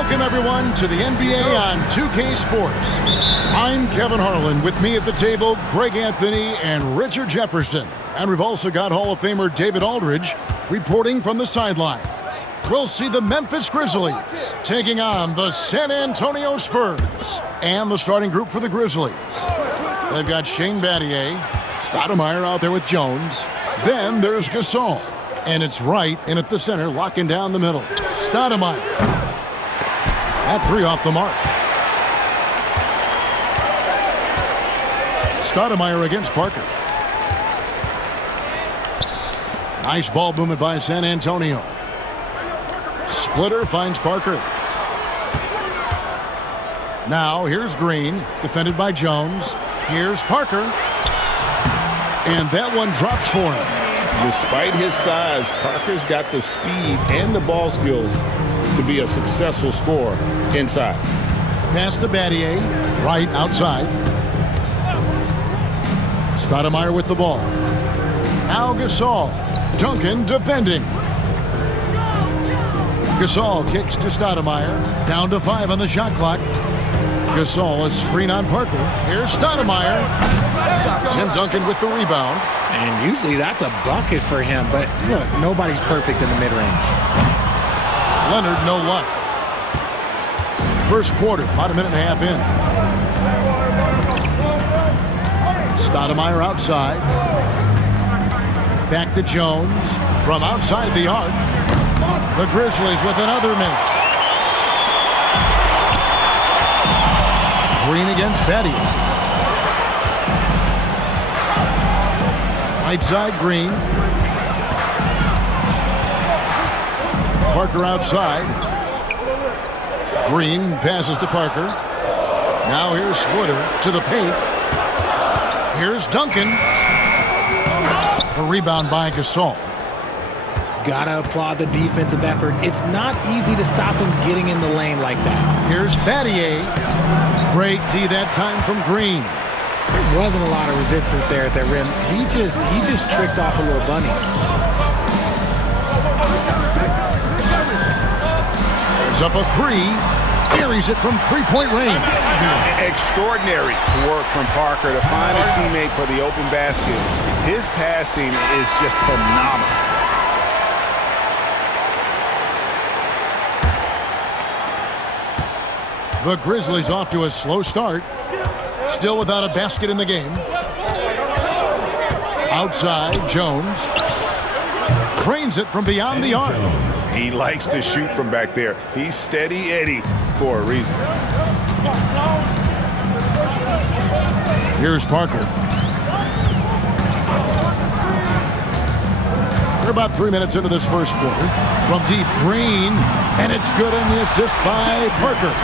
Welcome, everyone, to the NBA on 2K Sports. I'm Kevin Harlan. With me at the table, Greg Anthony and Richard Jefferson. And we've also got Hall of Famer David Aldridge reporting from the sidelines. We'll see the Memphis Grizzlies taking on the San Antonio Spurs. And the starting group for the Grizzlies. They've got Shane Battier, Stoudemire out there with Jones. Then there's Gasol. And it's Wright in at the center, locking down the middle. Stoudemire. That three off the mark. Stoudemire against Parker. Nice ball movement by San Antonio. Splitter finds Parker. Now here's Green, defended by Jones. Here's Parker. And that one drops for him. Despite his size, Parker's got the speed and the ball skills to be a successful scorer inside. Pass to Battier, right outside. Stoudemire with the ball. Now Gasol. Duncan defending. Gasol kicks to Stoudemire. Down to 5 on the shot clock. Gasol, a screen on Parker. Here's Stoudemire. Tim Duncan with the rebound. And usually that's a bucket for him, but look, nobody's perfect in the mid-range. Leonard, no luck. First quarter, about a minute and a half in. Stoudemire outside. Back to Jones. From outside the arc. The Grizzlies with another miss. Green against Battier. Right side, Green. Parker outside. Green passes to Parker. Now here's Splitter to the paint. Here's Duncan. A rebound by Gasol. Gotta applaud the defensive effort. It's not easy to stop him getting in the lane like that. Here's Battier. Great D that time from Green. There wasn't a lot of resistance there at that rim. He just tricked off a little bunny. There's up a three. Carries it from three-point range. Extraordinary work from Parker to find his teammate for the open basket. His passing is just phenomenal. The Grizzlies off to a slow start. Still without a basket in the game. Outside, Jones. Cranes it from beyond the arc. He likes to shoot from back there. He's steady Eddie for a reason. Here's Parker. We're about 3 minutes into this first quarter. From deep, Green. And it's good on the assist by Parker.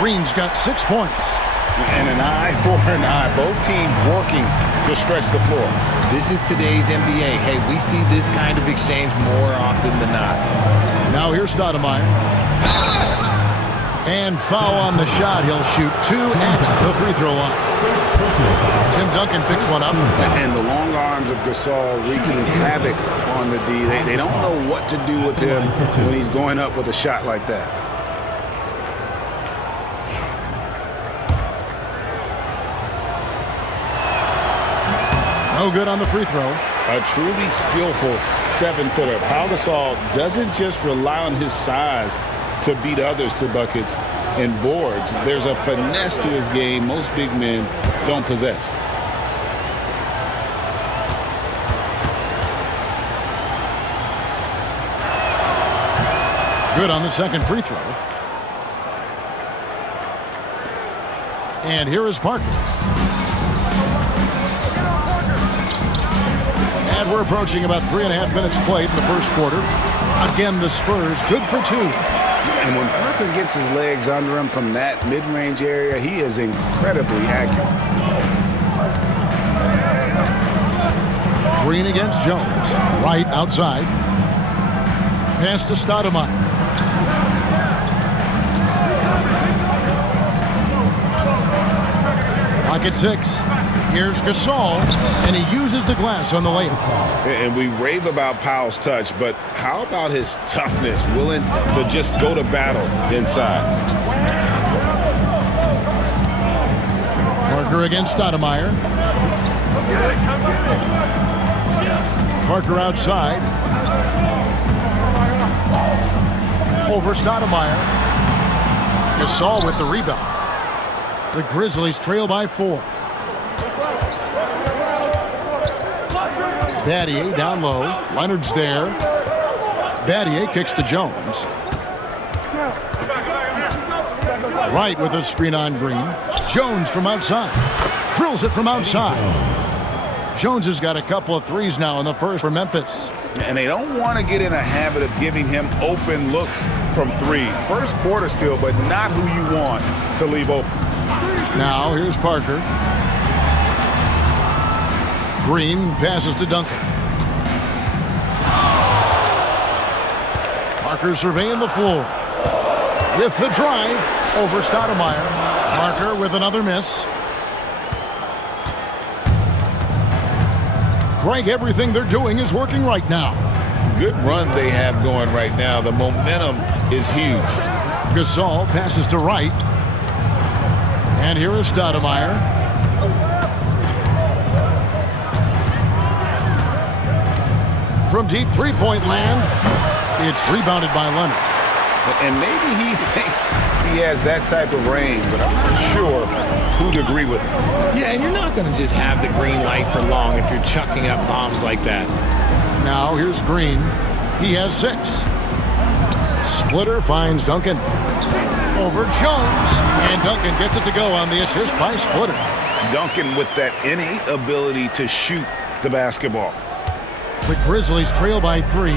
Green's got 6 points. And an eye for an eye. Both teams working to stretch the floor. This is today's NBA. Hey, we see this kind of exchange more often than not. Now here's Stoudemire. And foul on the shot. He'll shoot 2 at the free throw line. Tim Duncan picks one up. And the long arms of Gasol wreaking havoc on the D. They don't know what to do with him when he's going up with a shot like that. No good on the free throw. A truly skillful 7-footer. Pau Gasol doesn't just rely on his size to beat others to buckets and boards. There's a finesse to his game most big men don't possess. Good on the second free throw. And here is Parker. And we're approaching about 3.5 minutes played in the first quarter. Again, the Spurs good for 2. And when Parker gets his legs under him from that mid-range area, he is incredibly accurate. Green against Jones. Right outside. Pass to Stoudemire. Pocket 6. Here's Gasol, and he uses the glass on the layup. And we rave about Powell's touch, but how about his toughness, willing to just go to battle inside? Parker against Stoudemire. Parker outside. Over Stoudemire. Gasol with the rebound. The Grizzlies trail by 4. Battier down low. Leonard's there. Battier kicks to Jones. Wright with a screen on Green. Jones from outside. Drills it from outside. Jones has got a couple of threes now in the first for Memphis. And they don't want to get in a habit of giving him open looks from 3. First quarter still, but not who you want to leave open. Now here's Parker. Green passes to Duncan. Parker surveying the floor. With the drive over Stoudemire. Parker with another miss. Greg, everything they're doing is working right now. Good run they have going right now. The momentum is huge. Gasol passes to Wright. And here is Stoudemire. From deep three-point land, it's rebounded by Leonard. And maybe he thinks he has that type of range, but I'm not sure who'd agree with him. Yeah, and you're not going to just have the green light for long if you're chucking up bombs like that. Now here's Green. He has 6. Splitter finds Duncan. Over Jones. And Duncan gets it to go on the assist by Splitter. Duncan with that innate ability to shoot the basketball. The Grizzlies trail by 3.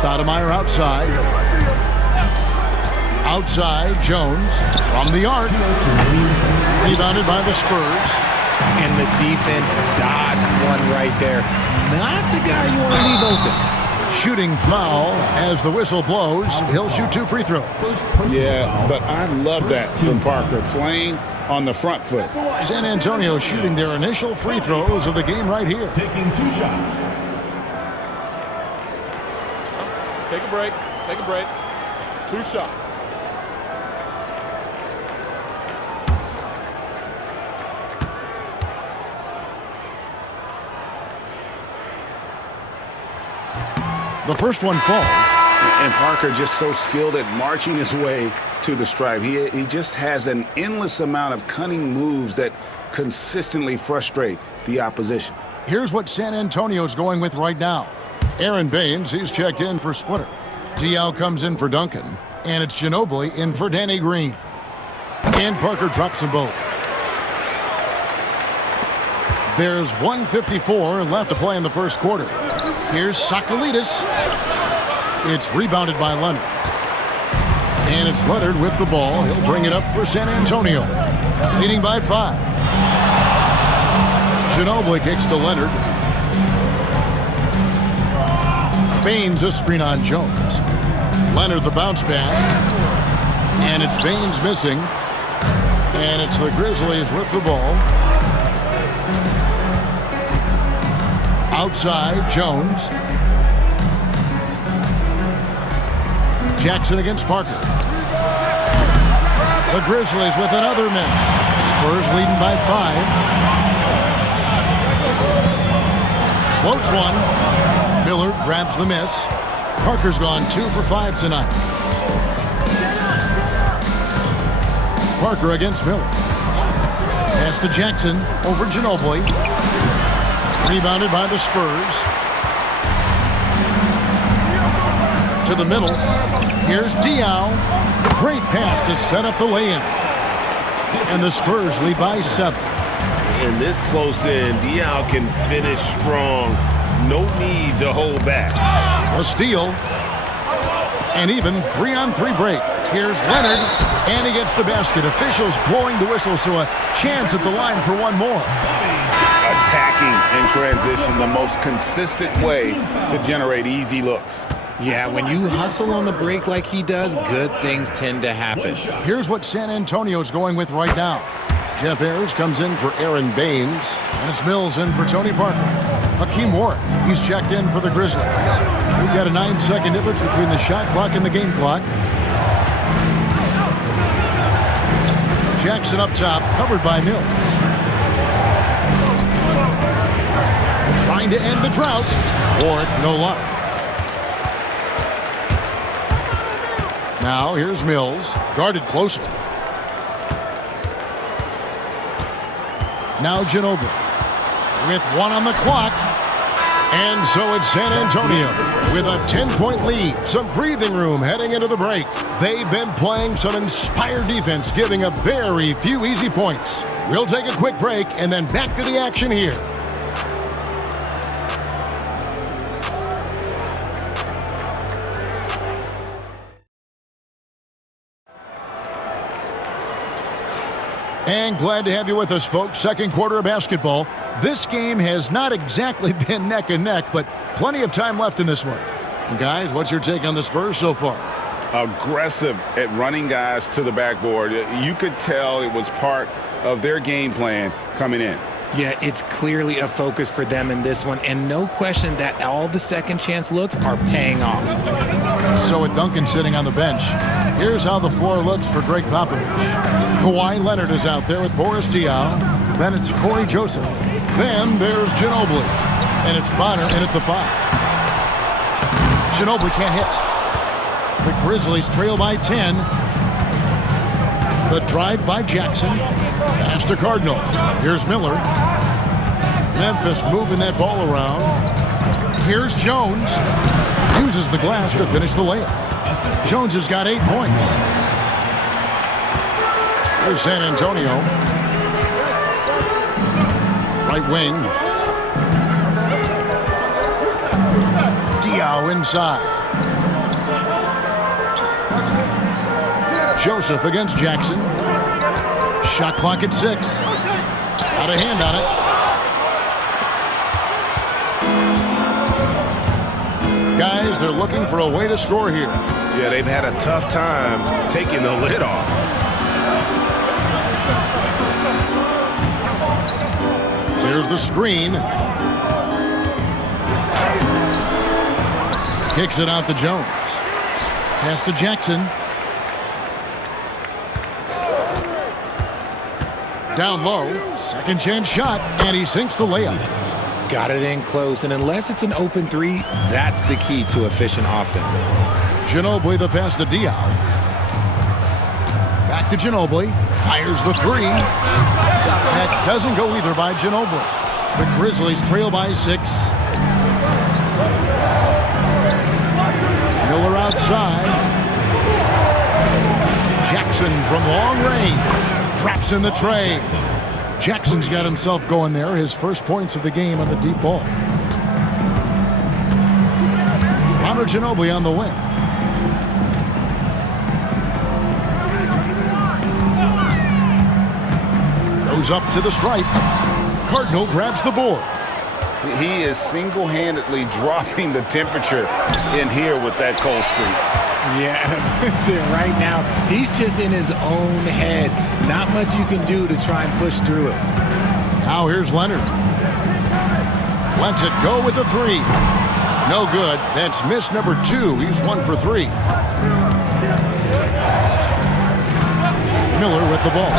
Stoudemire outside. Outside, Jones from the arc. Rebounded by the Spurs. And the defense dodged one right there. Not the guy you want to leave open. Shooting foul as the whistle blows. He'll shoot 2 free throws. Yeah, but I love that from Parker, playing on the front foot. San Antonio shooting their initial free throws of the game right here. Taking 2 shots. Take a break. Take a break. 2 shots. The first one falls. And Parker just so skilled at marching his way to the stripe. He just has an endless amount of cunning moves that consistently frustrate the opposition. Here's what San Antonio's going with right now. Aaron Baines, he's checked in for Splitter. Diaw comes in for Duncan. And it's Ginobili in for Danny Green. And Parker drops them both. There's 1:54 left to play in the first quarter. Here's Sakalidis. It's rebounded by Leonard. And it's Leonard with the ball. He'll bring it up for San Antonio. Leading by 5. Ginobili kicks to Leonard. Baines a screen on Jones. Leonard the bounce pass. And it's Baines missing. And it's the Grizzlies with the ball. Outside, Jones. Jackson against Parker. The Grizzlies with another miss. Spurs leading by 5. Floats one. Miller grabs the miss. Parker's gone 2 for 5 tonight. Parker against Miller. Pass to Jackson over Ginobili. Rebounded by the Spurs. To the middle. Here's Diaw. Great pass to set up the lay-in. And the Spurs lead by 7. In this close in, Diaw can finish strong. No need to hold back. A steal. And even 3-on-3 break. Here's Leonard. And he gets the basket. Officials blowing the whistle, so a chance at the line for one more. Attacking in transition, the most consistent way to generate easy looks. Yeah, when you hustle on the break like he does, good things tend to happen. Here's what San Antonio's going with right now. Jeff Ayers comes in for Aaron Baines, and it's Mills in for Tony Parker. Hakeem Warwick, he's checked in for the Grizzlies. We've got a 9-second difference between the shot clock and the game clock. Jackson up top, covered by Mills. Trying to end the drought. Warwick, no luck. Now here's Mills, guarded closer. Now Ginobili with 1 on the clock. And so it's San Antonio with a 10-point lead. Some breathing room heading into the break. They've been playing some inspired defense, giving up very few easy points. We'll take a quick break and then back to the action here. And glad to have you with us, folks. Second quarter of basketball. This game has not exactly been neck and neck, but plenty of time left in this one. And guys, what's your take on the Spurs so far? Aggressive at running guys to the backboard. You could tell it was part of their game plan coming in. Yeah, it's clearly a focus for them in this one, and no question that all the second chance looks are paying off. So with Duncan sitting on the bench, here's how the floor looks for Greg Popovich. Kawhi Leonard is out there with Boris Diaw. Then it's Corey Joseph. Then there's Ginobili. And it's Bonner in at the 5. Ginobili can't hit. The Grizzlies trail by 10. The drive by Jackson. Pass to Cardinal. Here's Miller. Memphis moving that ball around. Here's Jones. Uses the glass to finish the layup. Jones has got 8 points. Here's San Antonio. Right wing. Diaw inside. Joseph against Jackson. Shot clock at 6. Got a hand on it. Guys, they're looking for a way to score here. Yeah, they've had a tough time taking the lid off. There's the screen. Kicks it out to Jones. Pass to Jackson. Down low. Second chance shot, and he sinks the layup. Got it in close, and unless it's an open 3, that's the key to efficient offense. Ginobili the pass to Diaw. Back to Ginobili. Fires the 3. That doesn't go either by Ginobili. The Grizzlies trail by 6. Miller outside. Jackson from long range. Traps in the tray. Jackson's got himself going there. His first points of the game on the deep ball. Bonner Ginobili on the wing. Goes up to the stripe. Cardinal grabs the board. He is single-handedly dropping the temperature in here with that cold streak. Yeah, right now, he's just in his own head. Not much you can do to try and push through it. Now here's Leonard. Lets it go with the 3. No good. That's miss number 2. He's 1 for 3. Miller with the ball.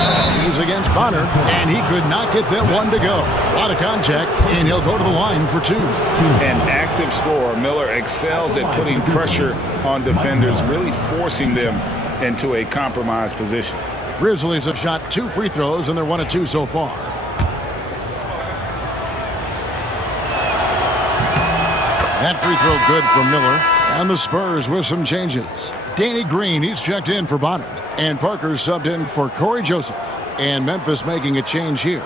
He's against Bonner, and he could not get that one to go. A lot of contact, and he'll go to the line for 2. An active scorer. Miller excels at putting pressure on defenders, really forcing them into a compromised position. Grizzlies have shot 2 free throws, and they're 1 of 2 so far. That free throw good from Miller. And the Spurs with some changes. Danny Green, he's checked in for Bonner. And Parker subbed in for Corey Joseph. And Memphis making a change here.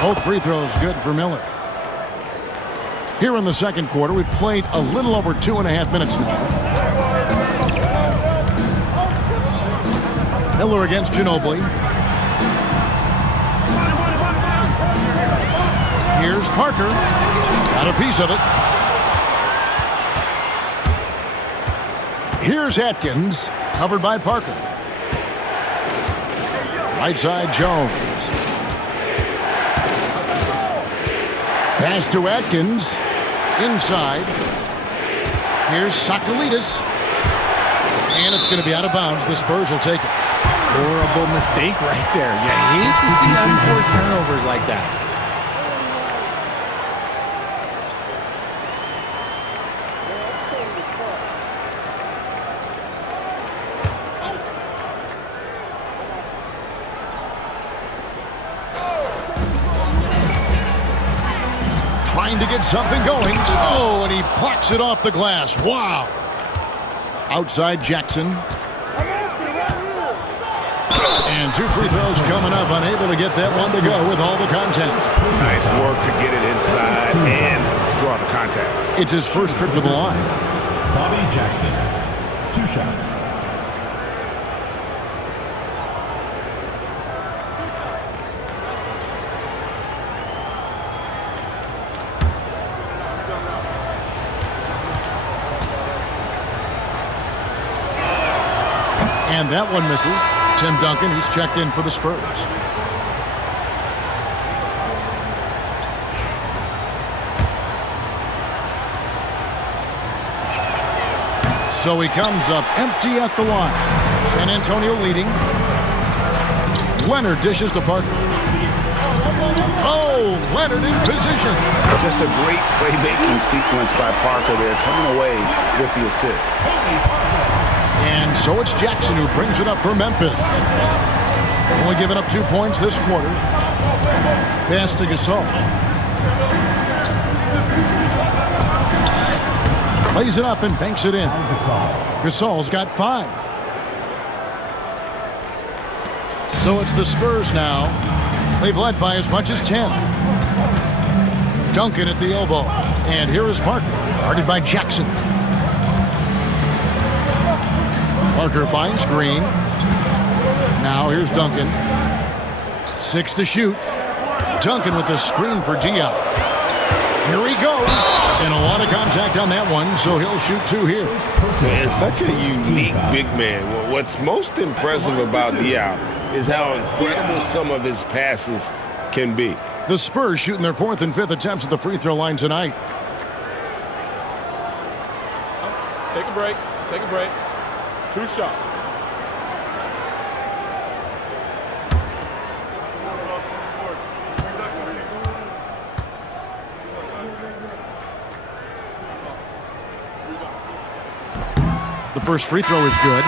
Both free throws good for Miller. Here in the second quarter, we've played a little over 2.5 minutes now. Miller against Ginobili. Here's Parker. Got a piece of it. Here's Atkins. Covered by Parker. Right side, Jones. Pass to Atkins. Inside. Here's Sakalidis. And it's going to be out of bounds. The Spurs will take it. Horrible mistake right there. You hate to see unforced turnovers like that. Trying to get something going. Oh, and he plucks it off the glass. Wow. Outside Jackson. And 2 free throws coming up. Unable to get that one to go with all the contact. Nice work to get it inside and draw the contact. It's his first trip to the line. Bobby Jackson, 2 shots. And that one misses. Tim Duncan, he's checked in for the Spurs. So he comes up empty at the line. San Antonio leading. Leonard dishes to Parker. Oh, Leonard in position. Just a great playmaking sequence by Parker there, coming away with the assist. And so it's Jackson who brings it up for Memphis. Only giving up 2 points this quarter. Pass to Gasol. Plays it up and banks it in. Gasol's got 5. So it's the Spurs now. They've led by as much as 10. Duncan at the elbow. And here is Parker, guarded by Jackson. Parker finds Green. Now here's Duncan. 6 to shoot. Duncan with the screen for Diop. Here he goes. And a lot of contact on that one, so he'll shoot 2 here. Man, such a unique big man. What's most impressive about Diop is how incredible some of his passes can be. The Spurs shooting their 4th and 5th attempts at the free throw line tonight. Take a break. Take a break. 2 shots. The first free throw is good.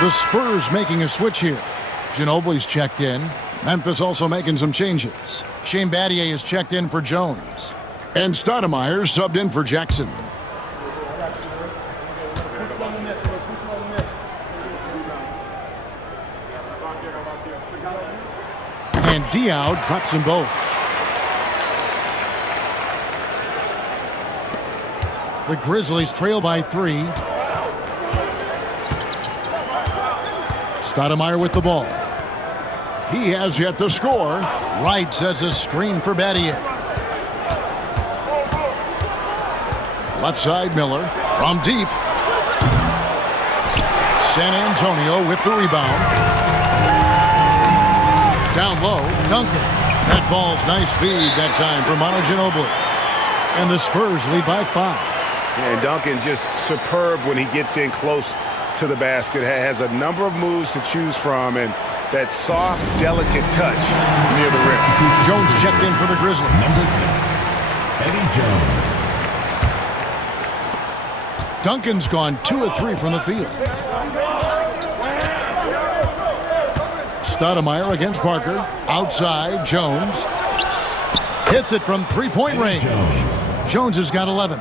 The Spurs making a switch here. Ginobili's checked in. Memphis also making some changes. Shane Battier is checked in for Jones. And Stoudemire subbed in for Jackson. And Diop drops them both. The Grizzlies trail by 3. Stoudemire with the ball. He has yet to score. Wright sets a screen for Battier. Left side, Miller from deep. San Antonio with the rebound. Down low, Duncan. That falls. Nice feed that time from Ginobili. And the Spurs lead by 5. And Duncan just superb when he gets in close to the basket. Has a number of moves to choose from, and that soft, delicate touch near the rim. Jones checked in for the Grizzlies. Number 6, Eddie Jones. Duncan's gone 2 of 3 from the field. Stoudemire against Parker. Outside, Jones. Hits it from 3-point range. Jones has got 11.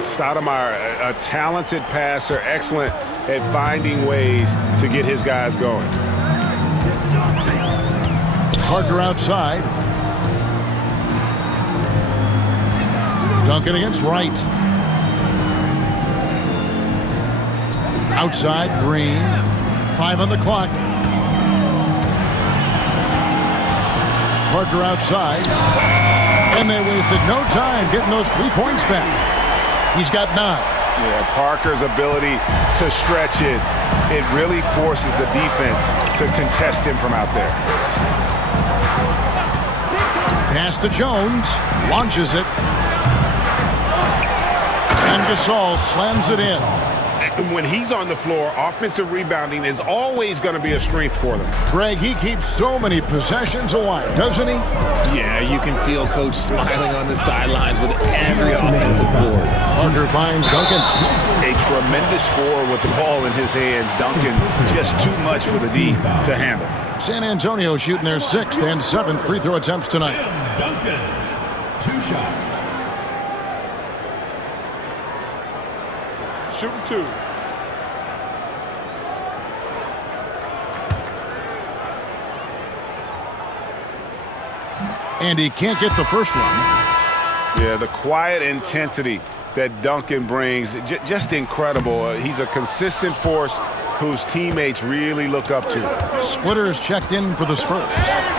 Stoudemire, a talented passer, excellent at finding ways to get his guys going. Parker outside. Duncan against Wright. Outside, Green. 5 on the clock. Parker outside. And they wasted no time getting those 3 points back. He's got 9. Yeah, Parker's ability to stretch it, it really forces the defense to contest him from out there. Pass to Jones. Launches it. And Gasol slams it in. And when he's on the floor, offensive rebounding is always going to be a strength for them. Greg, he keeps so many possessions alive, doesn't he? Yeah, you can feel Coach smiling on the sidelines with every offensive board. Parker finds Duncan. A tremendous scorer with the ball in his hands. Duncan, just too much for the D to handle. San Antonio shooting their 6th and 7th free throw attempts tonight. Duncan. 2 shots. Shooting 2. And he can't get the first one. Yeah, the quiet intensity that Duncan brings, just incredible. He's a consistent force whose teammates really look up to. Splitters checked in for the Spurs.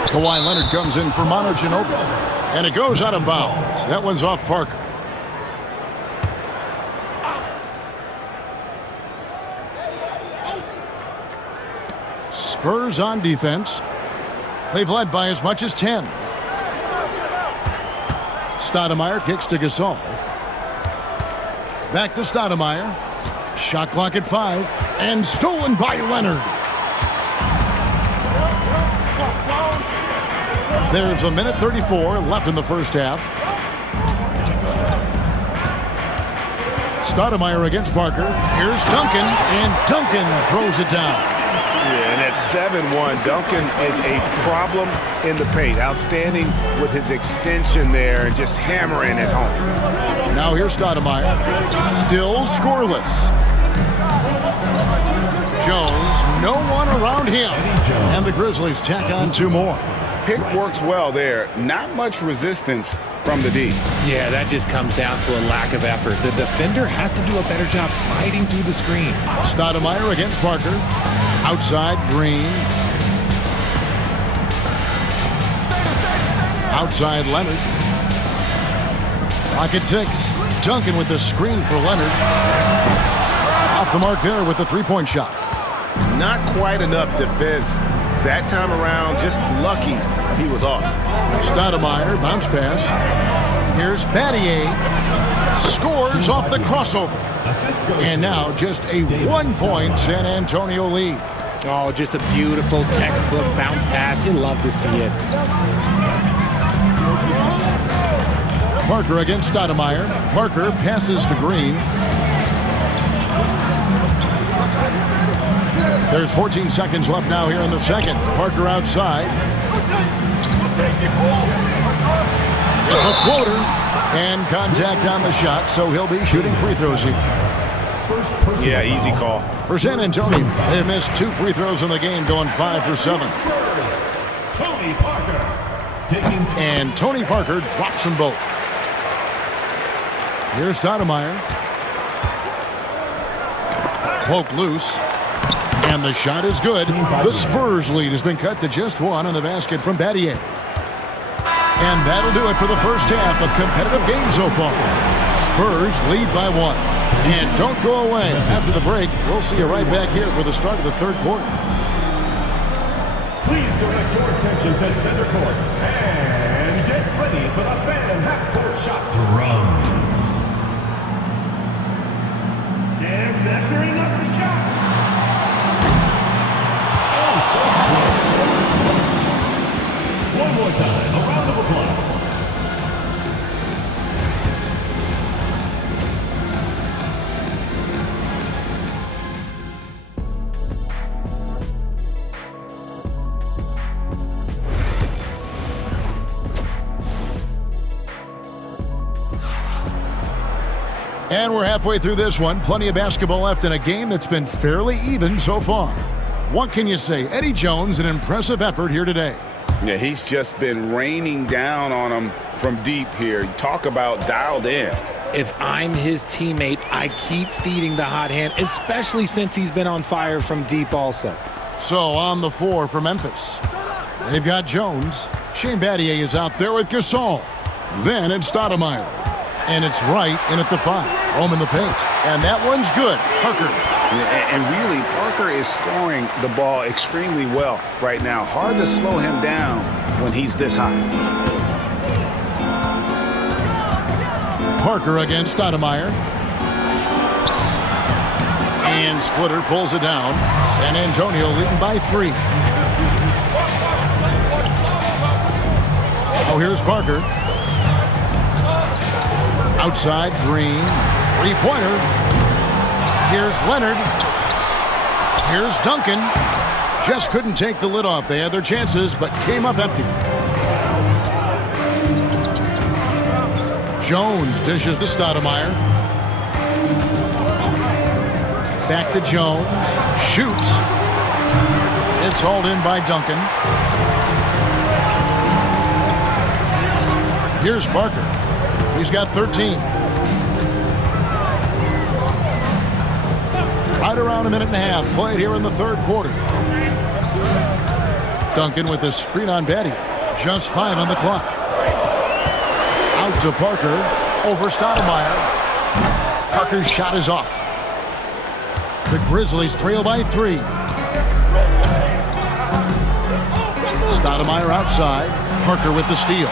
Kawhi Leonard comes in for Manu Ginobili. And it goes out of bounds. That one's off Parker. Spurs on defense. They've led by as much as 10. Stoudemire kicks to Gasol. Back to Stoudemire. Shot clock at 5. And stolen by Leonard. There's a minute 34 left in the first half. Stoudemire against Parker. Here's Duncan. And Duncan throws it down. Yeah, and at 7-1, Duncan is a problem in the paint. Outstanding with his extension there and just hammering it home. Now here's Stoudemire. Still scoreless. Jones, no one around him. And the Grizzlies tack on 2 more. Pick works well there. Not much resistance from the D. Yeah, that just comes down to a lack of effort. The defender has to do a better job fighting through the screen. Stoudemire against Parker. Outside, Green. Outside, Leonard. Clock at 6. Duncan with the screen for Leonard. Off the mark there with the 3-point shot. Not quite enough defense. That time around, just lucky he was off. Stoudemire, bounce pass. Here's Battier. Scores off the crossover. And now just a 1-point San Antonio lead. Oh, just a beautiful textbook bounce pass. You love to see it. Parker against Stoudemire. Parker passes to Green. There's 14 seconds left now here in the second. Parker outside. The floater. And contact on the shot, so he'll be shooting free throws here. Yeah, easy call. For San Antonio, they have missed 2 free throws in the game, going 5 for 7. Tony Parker. Taking 2. And Tony Parker drops them both. Here's Stoudemire. Poke loose. And the shot is good. The Spurs lead has been cut to just 1 on the basket from Battier. And that'll do it for the first half of competitive game so far. Spurs lead by 1. And don't go away. After the break, we'll see you right back here for the start of the third quarter. Please direct your attention to center court and get ready for the fan half-court shot. Drums. They're measuring up the shot. Oh, so close, so close. One more time, a round of applause. And we're halfway through this one. Plenty of basketball left in a game that's been fairly even so far. What can you say? Eddie Jones, an impressive effort here today. Yeah, he's just been raining down on them from deep here. Talk about dialed in. If I'm his teammate, I keep feeding the hot hand, especially since he's been on fire from deep also. So on the floor for Memphis, they've got Jones. Shane Battier is out there with Gasol. Then it's Stoudemire. And it's right in at the 5. Home in the paint. And that one's good. Parker. And really, Parker is scoring the ball extremely well right now. Hard to slow him down when he's this high. Parker against Stoudemire. And Splitter pulls it down. San Antonio leading by 3. Oh, here's Parker. Outside, Green. 3-pointer. Here's Leonard. Here's Duncan. Just couldn't take the lid off. They had their chances, but came up empty. Jones dishes to Stoudemire. Back to Jones. Shoots. It's hauled in by Duncan. Here's Parker. He's got 13. Right around a minute and a half played here in the third quarter. Duncan with a screen on Battier. Just 5 on the clock. Out to Parker. Over Stoudemire. Parker's shot is off. The Grizzlies trail by 3. Stoudemire outside. Parker with the steal.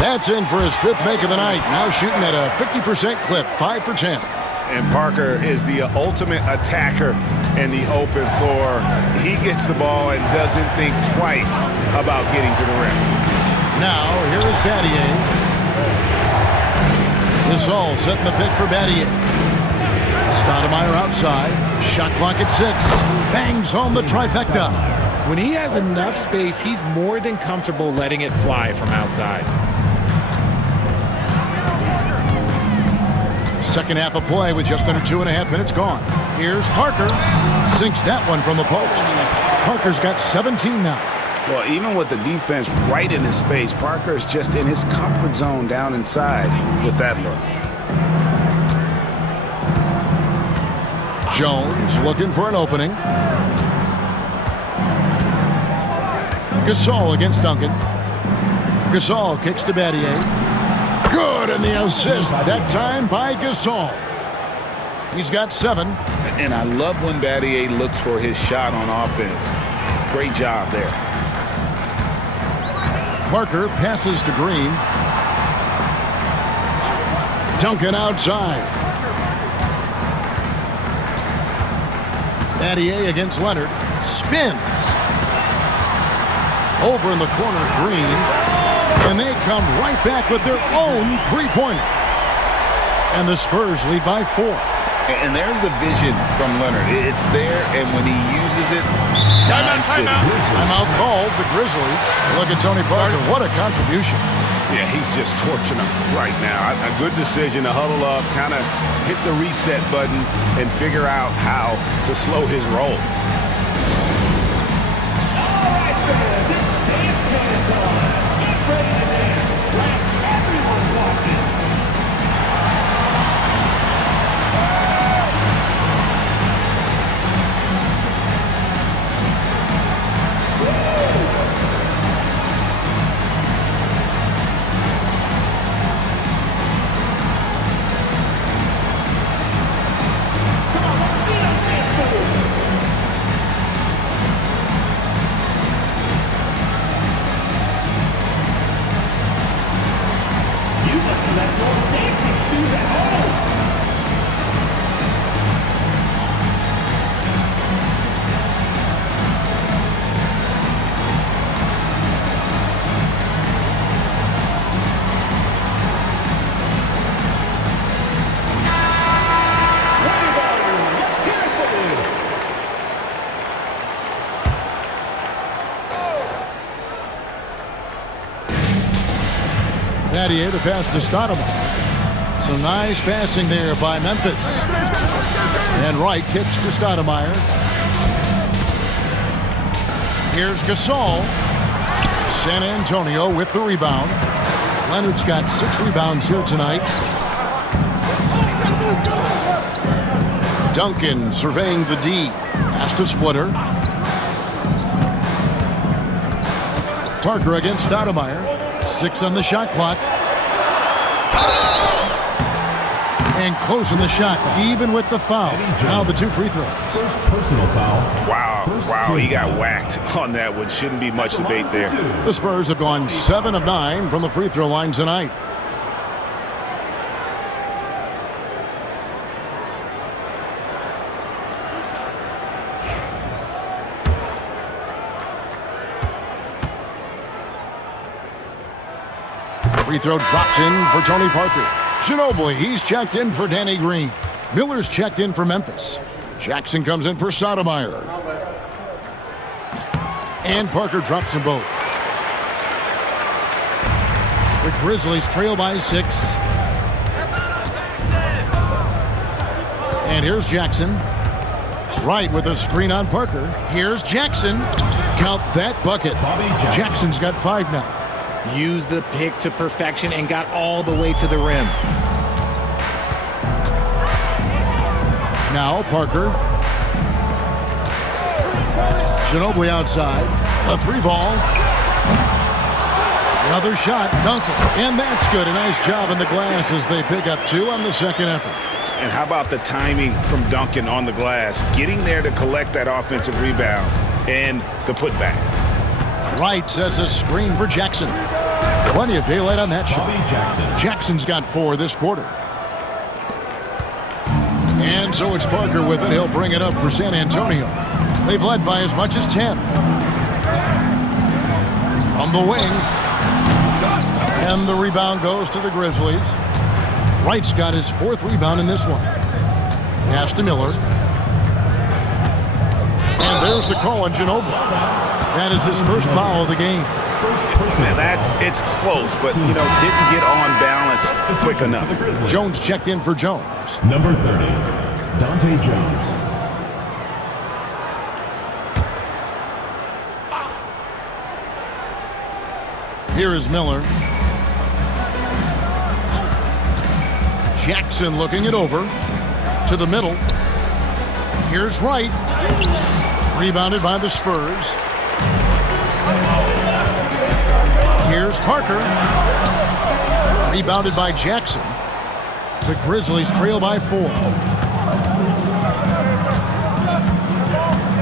That's in for his 5th make of the night. Now shooting at a 50% clip, 5 for 10. And Parker is the ultimate attacker in the open floor. He gets the ball and doesn't think twice about getting to the rim. Now, here is Battier. Gasol setting the pick for Battier. Stoudemire outside. Shot clock at 6. Bangs home the trifecta. When he has enough space, he's more than comfortable letting it fly from outside. Second half of play with just under 2.5 minutes gone. Here's Parker. Sinks that one from the post. Parker's got 17 now. Well, even with the defense right in his face, Parker's just in his comfort zone down inside with that look. Jones looking for an opening. Gasol against Duncan. Gasol kicks to Battier. Good, and the assist that time by Gasol. He's got 7. And I love when Battier looks for his shot on offense. Great job there. Parker passes to Green. Duncan outside. Battier against Leonard. Spins. Over in the corner, Green. And they come right back with their own 3-pointer. And the Spurs lead by 4. And there's the vision from Leonard. It's there, and when he uses it, Timeout called, the Grizzlies. Look at Tony Parker. What a contribution. Yeah, he's just torching them right now. A good decision to huddle up, kind of hit the reset button, and figure out how to slow his roll. All right, fans, it's dance time. Get ready to dance like everyone's watching. Battier to pass to Stoudemire. Some nice passing there by Memphis. And Wright kicks to Stoudemire. Here's Gasol. San Antonio with the rebound. Leonard's got 6 rebounds here tonight. Duncan surveying the D. Pass to Splitter. Parker against Stoudemire. 6 on the shot clock. And closing the shot, even with the foul. Now the 2 free throws. First personal foul. Wow, he got whacked on that one. Shouldn't be much debate there. The Spurs have gone 7 of 9 from the free throw line tonight. Free throw drops in for Tony Parker. Ginobili, he's checked in for Danny Green. Miller's checked in for Memphis. Jackson comes in for Stoudemire. And Parker drops them both. The Grizzlies trail by 6. And here's Jackson. Wright with a screen on Parker. Here's Jackson. Count that bucket. Jackson's got 5 now. Used the pick to perfection and got all the way to the rim. Now Parker. Ginobili outside. A 3 ball. Another shot. Duncan. And that's good. A nice job in the glass as they pick up 2 on the second effort. And how about the timing from Duncan on the glass? Getting there to collect that offensive rebound and the putback. Wright sets a screen for Jackson. Plenty of daylight on that shot. Jackson's got 4 this quarter. And so it's Parker with it. He'll bring it up for San Antonio. They've led by as much as 10. From the wing. And the rebound goes to the Grizzlies. Wright's got his 4th rebound in this one. Pass to Miller. And there's the call on Ginobili. That is his first foul of the game. Man, it's close, but, didn't get on balance quick enough. Jones checked in for Jones. Number 30, Dante Jones. Here is Miller. Jackson looking it over. To the middle. Here's Wright. Rebounded by the Spurs. Here's Parker. Rebounded by Jackson. The Grizzlies trail by 4.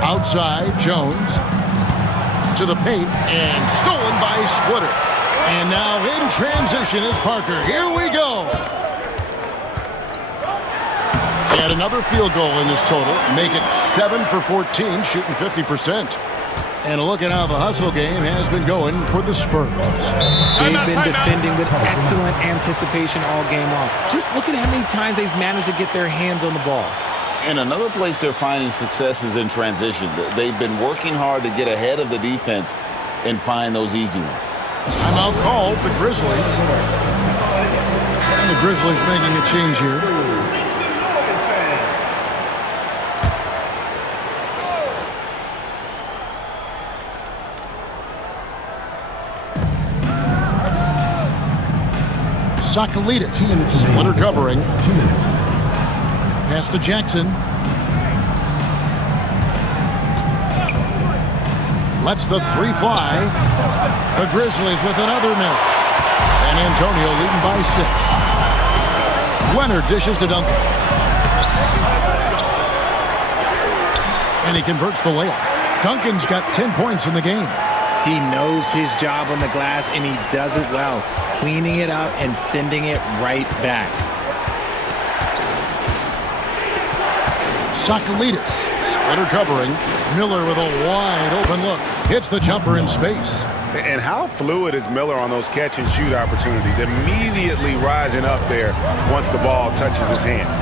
Outside, Jones. To the paint, and stolen by Splitter. And now in transition is Parker. Here we go. And another field goal in this total. Make it 7 for 14, shooting 50%. And look at how the hustle game has been going for the Spurs. They've been defending with excellent anticipation all game long. Just look at how many times they've managed to get their hands on the ball. And another place they're finding success is in transition. They've been working hard to get ahead of the defense and find those easy ones. Timeout called, the Grizzlies. And the Grizzlies making a change here. Sakalidis, Splitter covering. 2 minutes. Pass to Jackson. Lets the 3 fly. The Grizzlies with another miss. San Antonio leading by 6. Leonard dishes to Duncan. And he converts the layup. Duncan's got 10 points in the game. He knows his job on the glass, and he does it well, cleaning it up and sending it right back. Sakalidis, Splitter covering. Miller with a wide open look. Hits the jumper in space. And how fluid is Miller on those catch-and-shoot opportunities? Immediately rising up there once the ball touches his hands.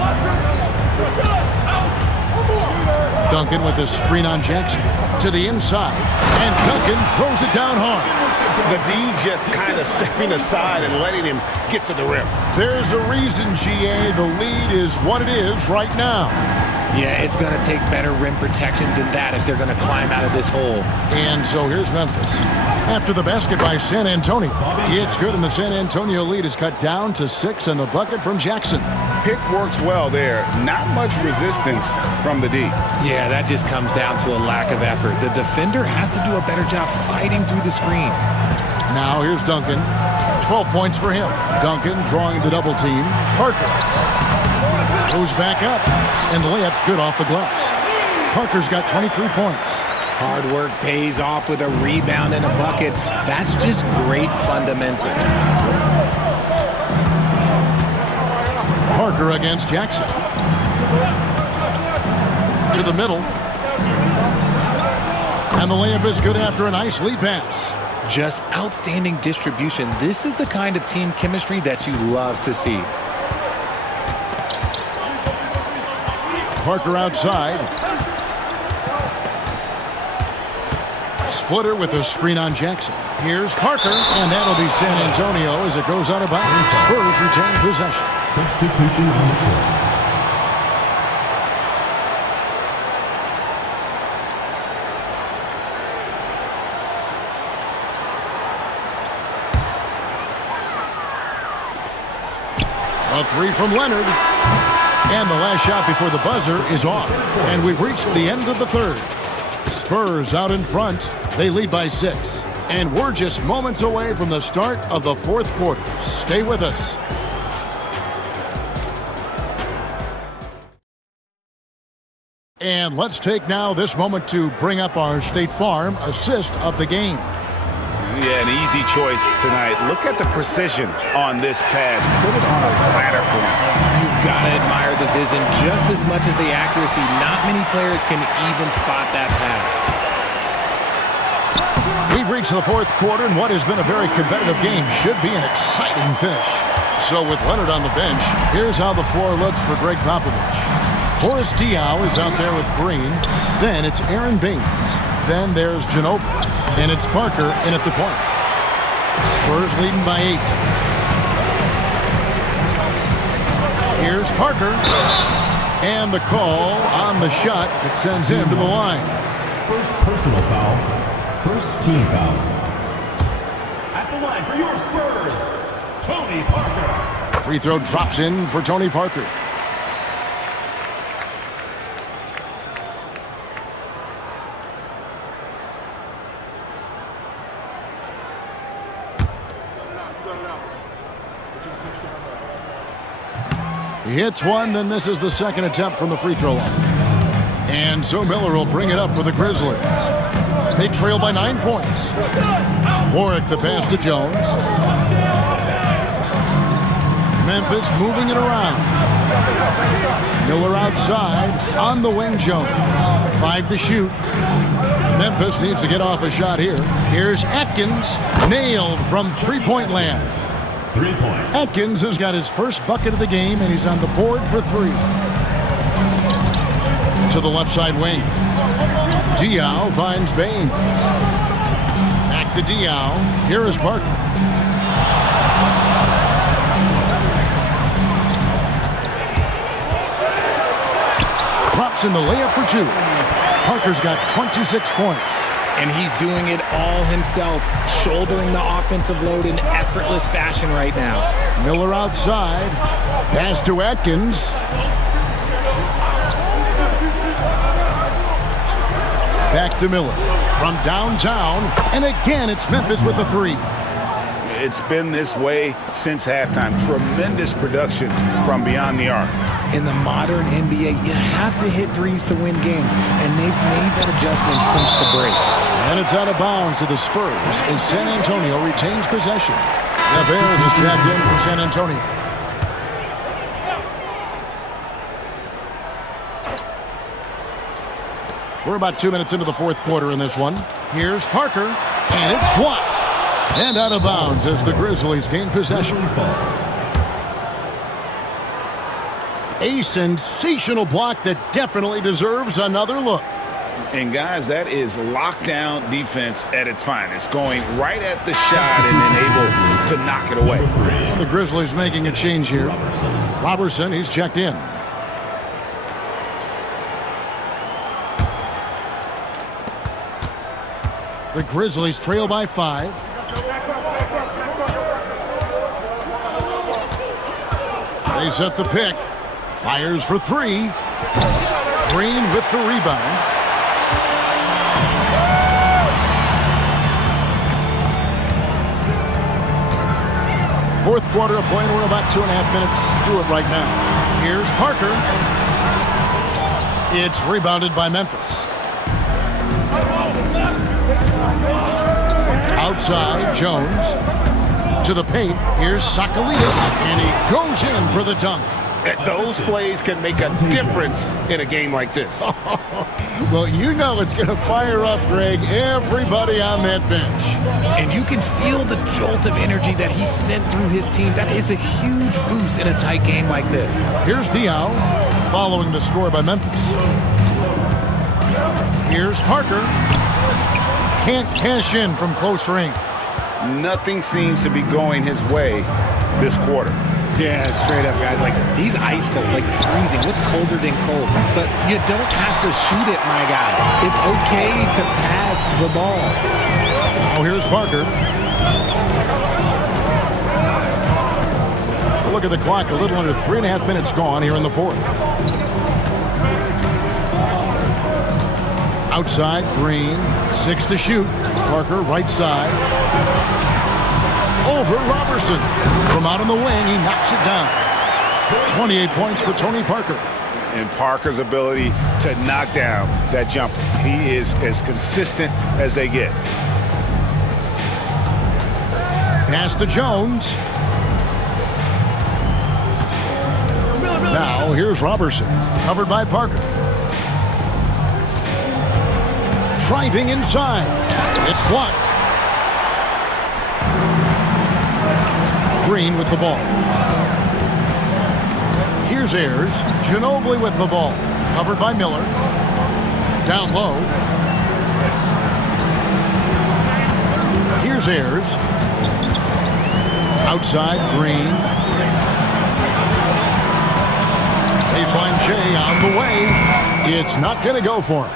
Duncan with a screen on Jackson. To the inside. And Duncan throws it down hard. The D just kind of stepping aside and letting him get to the rim. There's a reason, GA. The lead is what it is right now. Yeah, it's going to take better rim protection than that if they're going to climb out of this hole. And so here's Memphis. After the basket by San Antonio. It's good, and the San Antonio lead is cut down to 6, and the bucket from Jackson. Pick works well there. Not much resistance from the D. Yeah, that just comes down to a lack of effort. The defender has to do a better job fighting through the screen. Now here's Duncan. 12 points for him. Duncan drawing the double team. Parker goes back up, and the layup's good off the glass. Parker's got 23 points. Hard work pays off with a rebound and a bucket. That's just great fundamentals. Parker against Jackson. To the middle. And the layup is good after a nice lead pass. Just outstanding distribution. This is the kind of team chemistry that you love to see. Parker outside. Splitter with a screen on Jackson. Here's Parker, and that'll be San Antonio as it goes out of bounds. Spurs retain possession. Substitution on the court. A three from Leonard. And the last shot before the buzzer is off. And we've reached the end of the third. Spurs out in front. They lead by 6. And we're just moments away from the start of the fourth quarter. Stay with us. And let's take now this moment to bring up our State Farm assist of the game. Yeah, an easy choice tonight. Look at the precision on this pass. Put it on a platter for him. You've got to admire the vision just as much as the accuracy. Not many players can even spot that pass. We've reached the fourth quarter, and what has been a very competitive game should be an exciting finish. So with Leonard on the bench, here's how the floor looks for Greg Popovich. Horace Diaw is out there with Green. Then it's Aaron Baines. Then there's Ginobili. And it's Parker in at the point. Spurs leading by 8. Here's Parker. And the call on the shot that sends him to the line. First personal foul. First team foul. At the line for your Spurs, Tony Parker. Free throw drops in for Tony Parker. He hits one, then misses the second attempt from the free throw line. And so Miller will bring it up for the Grizzlies. They trail by 9 points. Warwick the pass to Jones. Memphis moving it around. Miller outside, on the wing Jones. 5 to shoot. Memphis needs to get off a shot here. Here's Atkins, nailed from three-point land. 3 points. Atkins has got his first bucket of the game, and he's on the board for 3. To the left side wing. Diaw finds Baines. Back to Diaw. Here is Parker. Drops in the layup for 2. Parker's got 26 points. And he's doing it all himself, shouldering the offensive load in effortless fashion right now. Miller outside. Pass to Atkins. Back to Miller from downtown. And again, it's Memphis with the 3. It's been this way since halftime. Tremendous production from beyond the arc. In the modern NBA, you have to hit threes to win games, and they've made that adjustment since the break. And it's out of bounds to the Spurs as San Antonio retains possession. Neves is jacked in for San Antonio. We're about 2 minutes into the fourth quarter in this one. Here's Parker, and it's blocked. And out of bounds as the Grizzlies gain possession. A sensational block that definitely deserves another look. And guys, that is lockdown defense at its finest, going right at the shot and then able to knock it away. And the Grizzlies making a change here. Robertson, he's checked in. The Grizzlies trail by 5. They set the pick. Fires for 3. Green with the rebound. Fourth quarter of play, and we're about 2.5 minutes through it right now. Here's Parker. It's rebounded by Memphis. Outside, Jones. To the paint, here's Sakalidis, and he goes in for the dunk. Those plays can make a difference in a game like this. Well, you know it's going to fire up, Greg, everybody on that bench. And you can feel the jolt of energy that he sent through his team. That is a huge boost in a tight game like this. Here's Diaw, following the score by Memphis. Here's Parker. Can't cash in from close range. Nothing seems to be going his way this quarter. Yeah, straight up, guys. Like, he's ice cold, like freezing. What's colder than cold? But you don't have to shoot it, my guy. It's okay to pass the ball. Now here's Parker. Look at the clock. A little under 3.5 minutes gone here in the fourth. Outside, Green. 6 to shoot. Parker, right side. Over Robertson. From out on the wing, he knocks it down. 28 points for Tony Parker. And Parker's ability to knock down that jumper. He is as consistent as they get. Pass to Jones. Now, here's Robertson. Covered by Parker. Driving inside. It's blocked. Green with the ball. Here's Ayers. Ginobili with the ball. Covered by Miller. Down low. Here's Ayers. Outside, Green. Baseline J on the way. It's not going to go for him.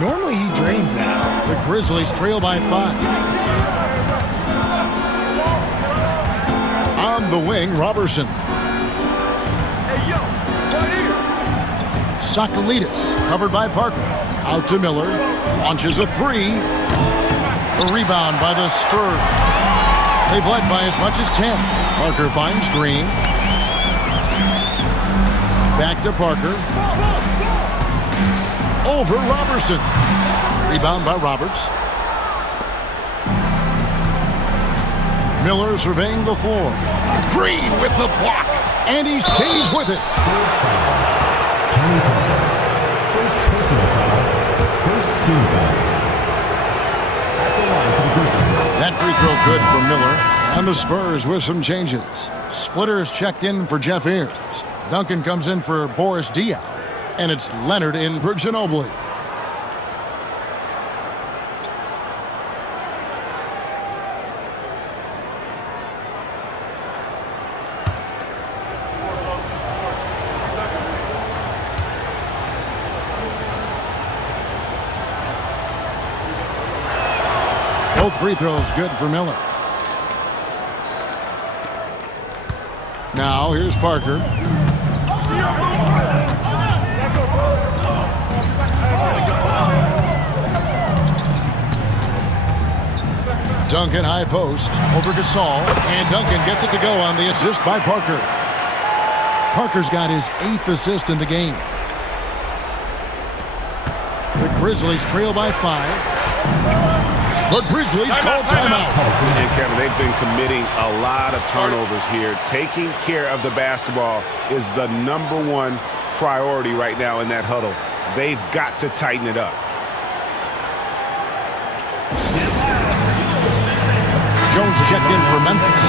Normally he drains that. The Grizzlies trail by 5. On the wing, Robertson. Sakalidis, covered by Parker. Out to Miller. Launches a 3. A rebound by the Spurs. They've led by as much as 10. Parker finds Green. Back to Parker. Over Robertson. Rebound by Roberts. Miller surveying the floor. Green with the block. And he stays with it. Spurs foul. Tony Parker. First personal foul. First team foul. At the line for the Grizzlies. That free throw good for Miller. And the Spurs with some changes. Splitters checked in for Jeff Ayers. Duncan comes in for Boris Diaw. And it's Leonard in for Ginobili. Both free throws good for Miller. Now here's Parker. Duncan high post over Gasol, and Duncan gets it to go on the assist by Parker. Parker's got his 8th assist in the game. The Grizzlies trail by 5. The Grizzlies call timeout. And Kevin, they've been committing a lot of turnovers here. Taking care of the basketball is the #1 priority right now in that huddle. They've got to tighten it up. Jones checked in for Memphis.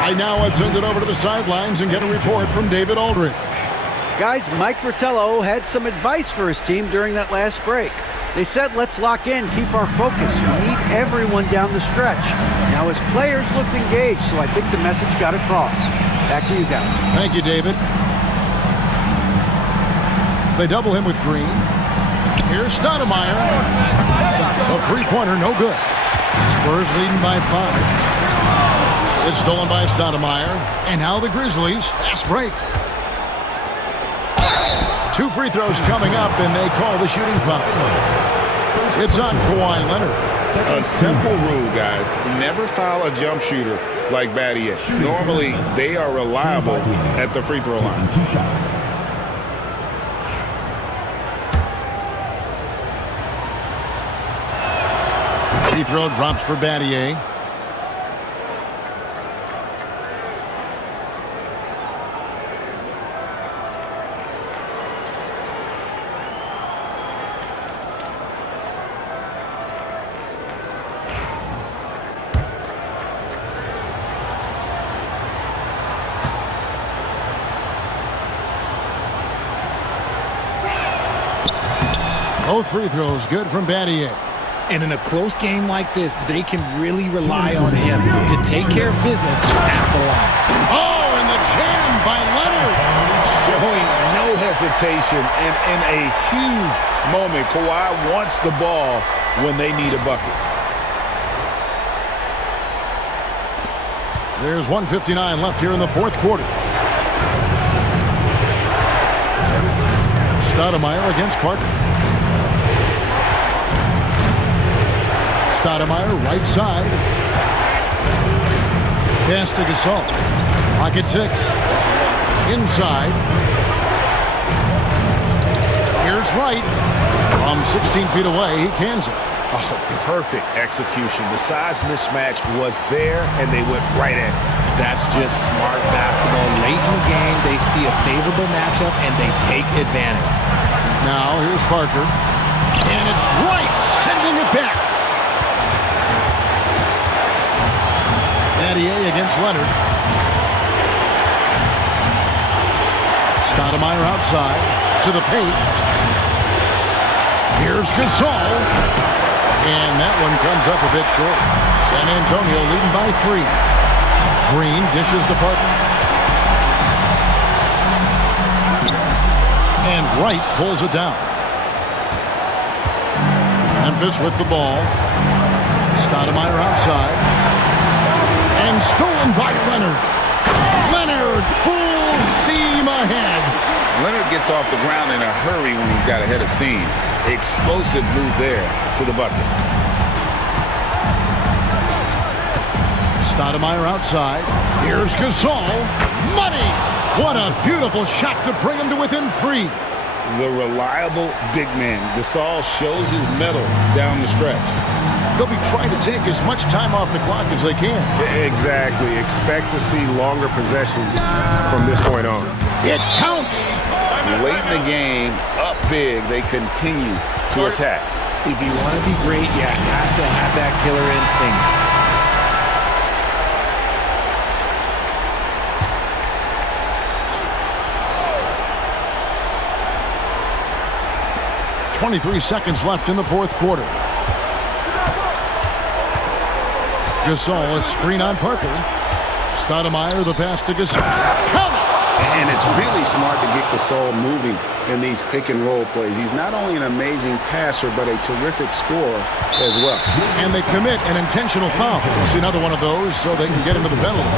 I now have send it over to the sidelines and get a report from David Aldridge. Guys, Mike Fratello had some advice for his team during that last break. They said, let's lock in, keep our focus. We need everyone down the stretch. Now his players looked engaged, so I think the message got across. Back to you guys. Thank you, David. They double him with Green. Here's Stoudemire. A three-pointer, no good. Spurs leading by 5. It's stolen by Stoudemire. And now the Grizzlies, fast break. 2 free throws coming up, and they call the shooting foul. It's on Kawhi Leonard. A simple rule, guys. Never foul a jump shooter like Battier. Normally, they are reliable at the free throw line. 2 shots. Free throw drops for Battier. Both free throws good from Battier. And in a close game like this, they can really rely on him to take care of business at the line. Oh, and the jam by Leonard. Showing no hesitation, and in a huge moment, Kawhi wants the ball when they need a bucket. There's 1:59 left here in the fourth quarter. Stoudemire against Parker. Stoudemire, right side. Pass to Gasol. Pocket 6. Inside. Here's Wright. From 16 feet away, he cans it. Oh, perfect execution. The size mismatch was there, and they went right at it. That's just smart basketball. Late in the game, they see a favorable matchup, and they take advantage. Now, here's Parker. And it's Wright sending it back. Battier against Leonard. Stoudemire outside to the paint. Here's Gasol. And that one comes up a bit short. San Antonio leading by 3. Green dishes to Parker. And Wright pulls it down. Memphis with the ball. Stoudemire outside. And stolen by Leonard. Leonard full steam ahead. Leonard gets off the ground in a hurry when he's got a head of steam. Explosive move there to the bucket. Stoudemire outside. Here's Gasol. Money! What a beautiful shot to bring him to within 3. The reliable big man. Gasol shows his mettle down the stretch. They'll be trying to take as much time off the clock as they can. Exactly. Expect to see longer possessions from this point on. It counts! Late in the game, up big, they continue to attack. If you want to be great, you have to have that killer instinct. 23 seconds left in the fourth quarter. Gasol, a screen on Parker. Stoudemire, the pass to Gasol. Count it! And it's really smart to get Gasol moving in these pick-and-roll plays. He's not only an amazing passer, but a terrific scorer as well. And they commit an intentional foul. See another one of those so they can get into the penalty.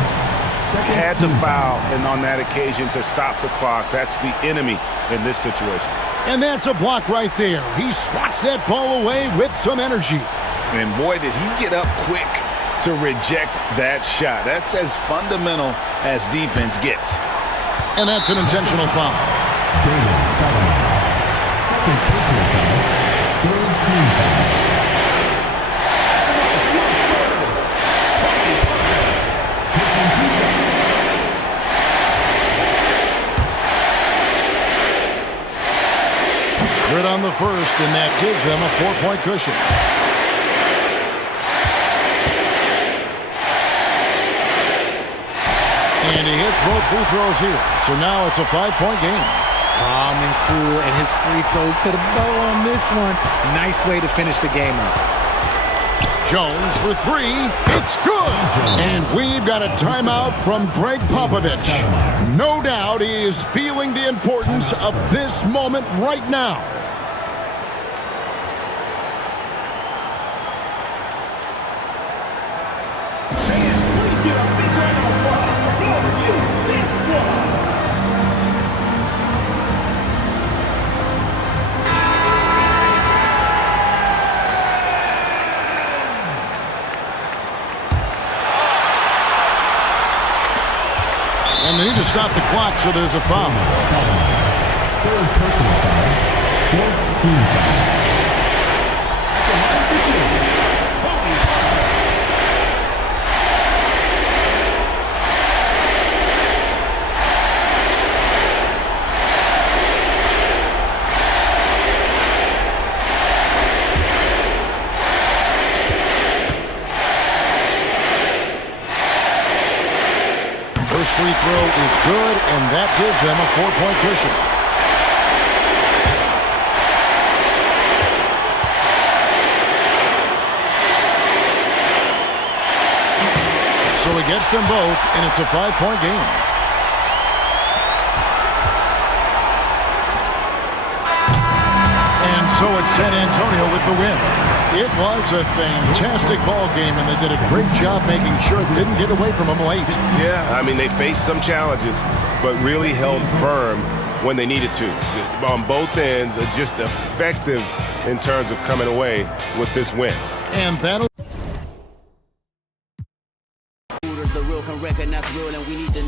Had to foul, and on that occasion to stop the clock. That's the enemy in this situation. And that's a block right there. He swats that ball away with some energy. And boy, did he get up quick to reject that shot. That's as fundamental as defense gets. And that's an intentional foul. David Stoudemire. Second personal foul. Third team foul. Good on the first, and that gives them a 4-point cushion. And he hits both free throws here. So now it's a 5-point game. Calm and cool, and his free throw put a bow on this one. Nice way to finish the game up. Jones for 3. It's good. And we've got a timeout from Greg Popovich. No doubt he is feeling the importance of this moment right now. stop the clock, so there's a foul. Third personal foul. Fourth team foul. First free throw is good, and that gives them a 4-point cushion. So he gets them both, and it's a 5-point game. And so it's San Antonio with the win. It was a fantastic ball game, and they did a great job making sure it didn't get away from them late. Yeah, I mean, they faced some challenges, but really held firm when they needed to. On both ends, just effective in terms of coming away with this win. And that'll The real can recognize real, and we need to know.